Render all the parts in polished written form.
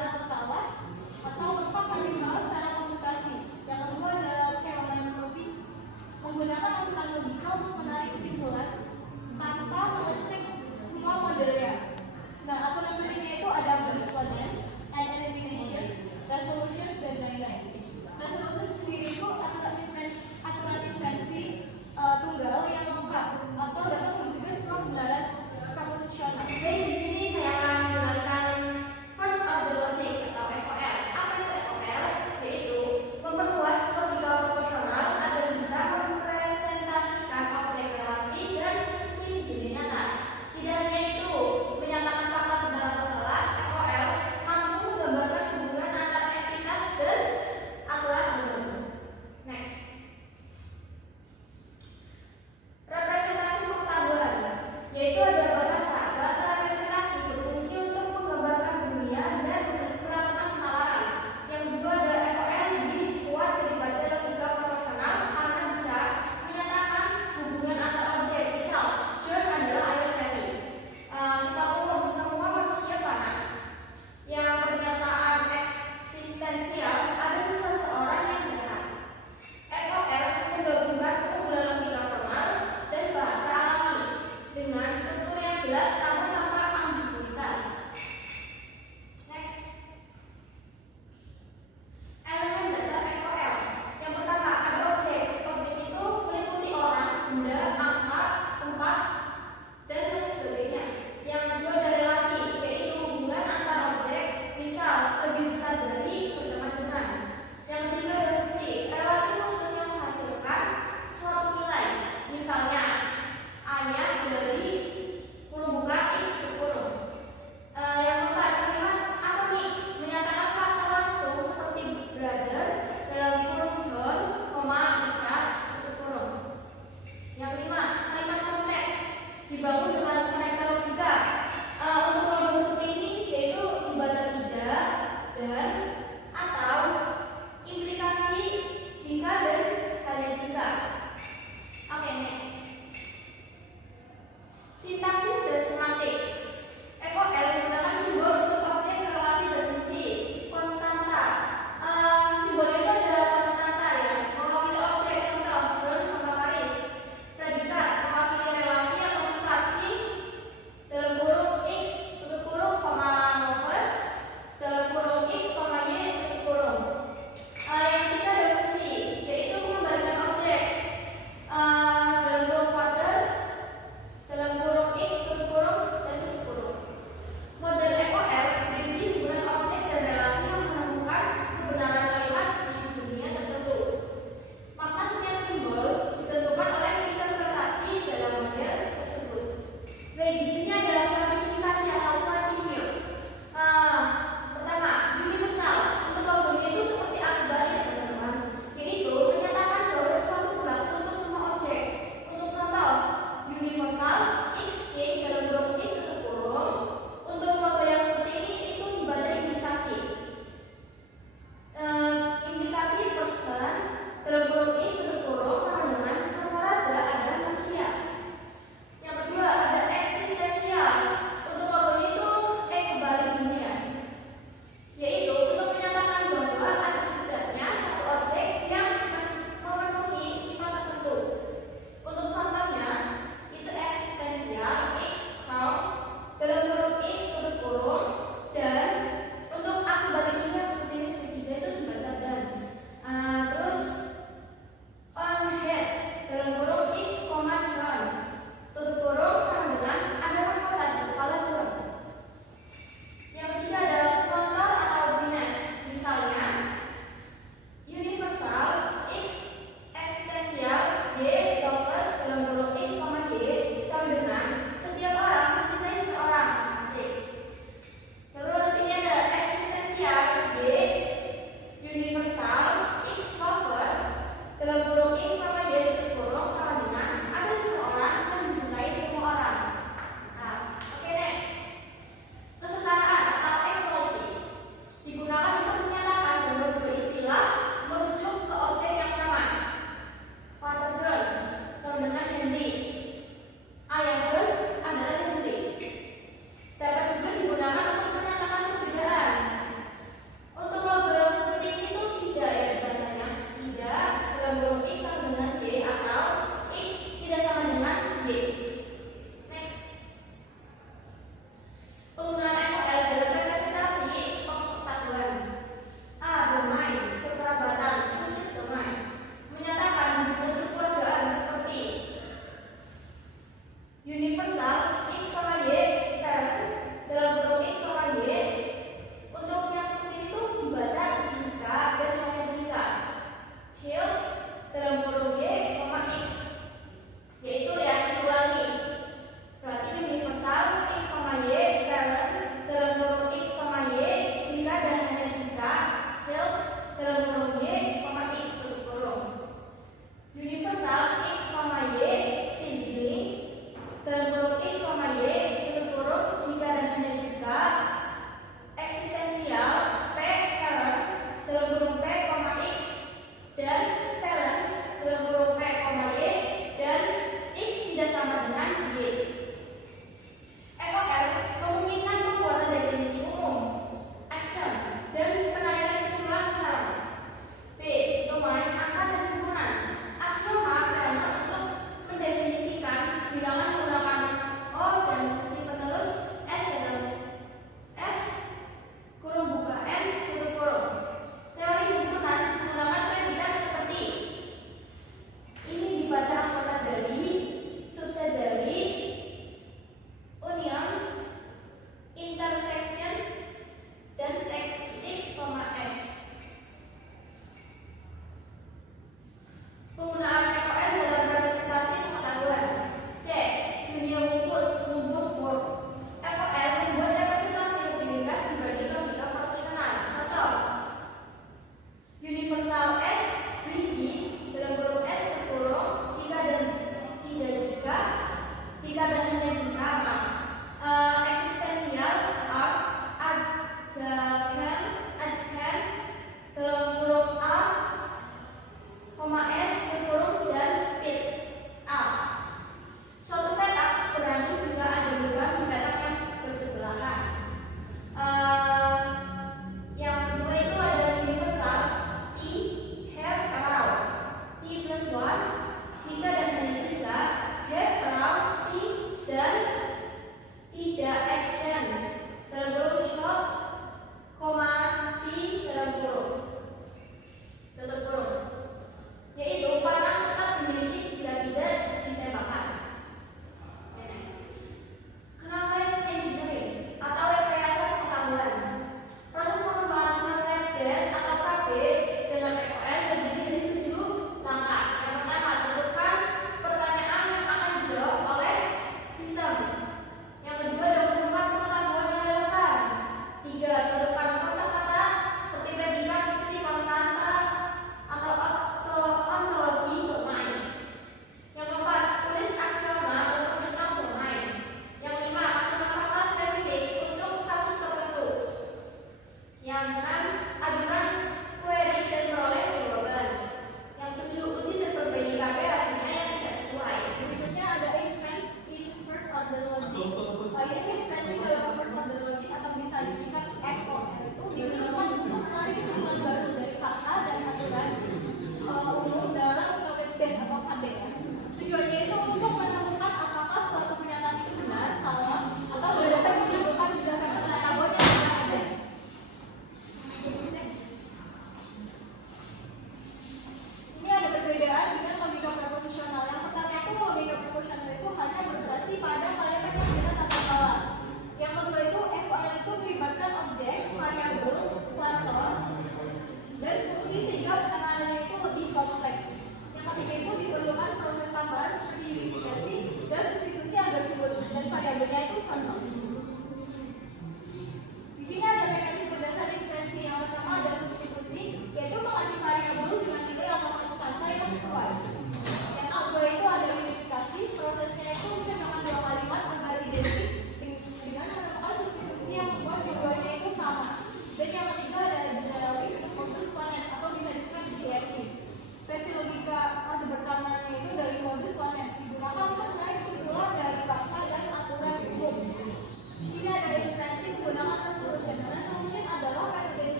benar atau salah, atau lengkap minimal secara komputasi. Yang kedua adalah theorem proving, menggunakan aturan logika untuk menarik kesimpulan tanpa mengecek semua modelnya. Nah, aturan pentingnya itu ada correspondence, and elimination, resolution, dan lain-lain. Resolution sendiri itu aturan inferensi tunggal yang lengkap atau dapat mencegah semua kebenaran proposisional. Baik, di sini saya akan menjelaskan first order logic atau FOL. Apa itu FOL? Yaitu memperluas logika proporsional agar bisa mempresentasikan objek relasi dan fungsi di dunia nyata. Tidak hanya itu, menyatakan fakta benar atau salah, FOL mampu menggambarkan hubungan antara entitas dan aturan algoritma. Next. Representasi pengetahuan, yaitu ada bahasa representasi berfungsi untuk menggambarkan dunia dan melakukan penalaran. Yang kedua ada FOL lebih kuat daripada logika proporsional karena bisa menyatakan hubungan antar objek. Misal, John adalah Iron Lady. Sifat umum, semua manusia fana. Yang pernyataan eksistensial ada seseorang yang jahat. FOL menggabungkan keunggulan logika formal dan bahasa alami dengan struktur yang jelas namun tanpa ambiguitas. Next. Elemen dasar FOL. Yang pertama ada objek. Objek itu meliputi orang, benda, angka, tempat, dan lain sebagainya. Yang kedua ada relasi, yaitu hubungan antar objek, misal lebih besar dari berteman dengan. Yang ketiga ada fungsi. Relasi khusus yang menghasilkan suatu nilai. Misalnya ayat dari kurung buka X berkurung. Yang keempat, kalimat atomik menyatakan fakta langsung seperti brother dalam kurung John, Richard tutup kurung. Yang kelima, kalimat kompleks dibangun dengan mereka logika. Untuk model seperti ini yaitu dibaca tidak dan atau implikasi jika dan hanya jika. Oke, next. Sintaksis dan semantik. FOL menggunakan simbol untuk objek, relasi, dan fungsi. Konstanta. Simbol itu ada konstanta ya, mewakili objek, contoh John sama Paris. Predikat mewakili relasi atau sifat King dalam kurung X tutup kurung, novus dalam kurung X, Y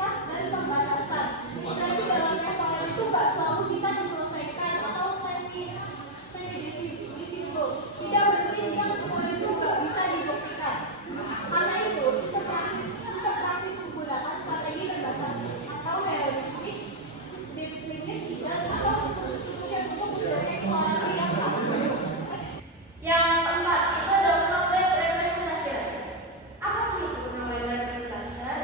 prioritas dan pembatasan. Inferensi dalam FOL itu nggak selalu bisa diselesaikan atau semi-divisible. Tidak berarti yang FOL itu nggak bisa dibuktikan. Karena itu, sistem praktis menggunakan strategi terbatas atau heuristik, deep limit, dan atau substitution untuk mengeksplorasi yang sama. Yang keempat, itu adalah knowledge representation. Apa sih itu knowledge representation?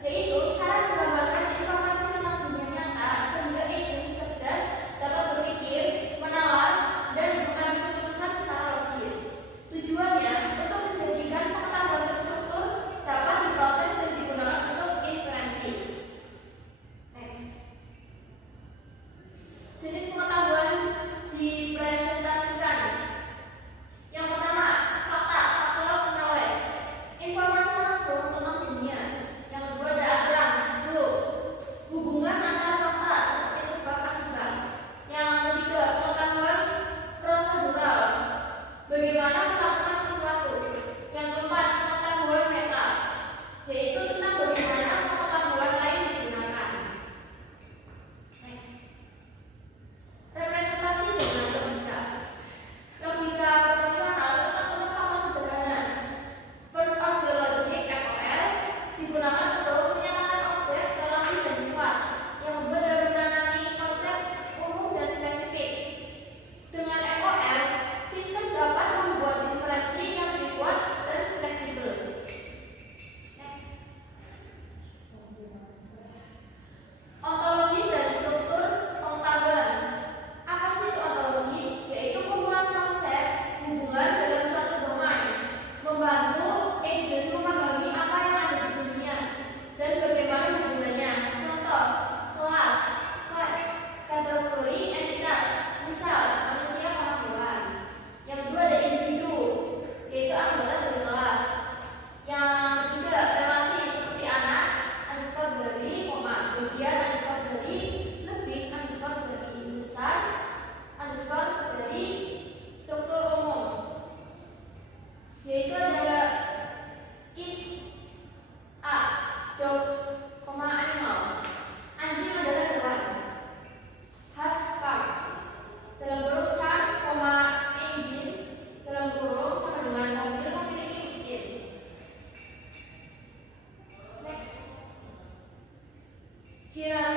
Yaitu cara menggambarkan informasi tentang dunia nyata sehingga agent cerdas dapat berpikir, menalar, dan mengambil keputusan secara logis. Tujuannya untuk menjadikan pengetahuan terstruktur dapat diproses dan digunakan untuk inferensi. Next. Jenis pengetahuan dipresentasikan. Yang pertama, fakta, factual knowledge, informasi langsung tentang dunia. Yang kedua ada aturan, rules, hubungan antara fakta seperti sebab akibat. Yang ketiga, pengetahuan prosedural, bagaimana melakukan sesuatu. Yang keempat, pengetahuan meta, yaitu tentang bagaimana pengetahuan lain digunakan. Next. Representasi dengan logika. Logika proporsional itu tentang fakta sederhana. First order logic (FOL) digunakan untuk menyatakan objek, relasi, dan sifat. Yang kedua adalah menangani konsep umum dan spesifik. Dengan FOL, sistem dapat membuat inferensi yang lebih kuat dan fleksibel. Next. Ontologi dan struktur pengetahuan. Apa sih itu ontologi? Yaitu kumpulan konsep hubungan dalam suatu domain, membantu agent memahami apa yang ada di dunia dan bagaimana hubungannya. Contoh, kelas, class, kategori, entitas, misal manusia sama hewan. Yang kedua ada individu, yaitu anggota dari kelas. Yang ketiga relasi seperti anak, underscore dari, bagian, underscore dari, lebih, underscore dari, besar, underscore dari, struktur umum, yaitu ada is, a, dog, animal, anjing adalah hewan, has, car, dalam kurung car, engine, dalam kurung sama dengan mobil memiliki mesin. Next. Hierarki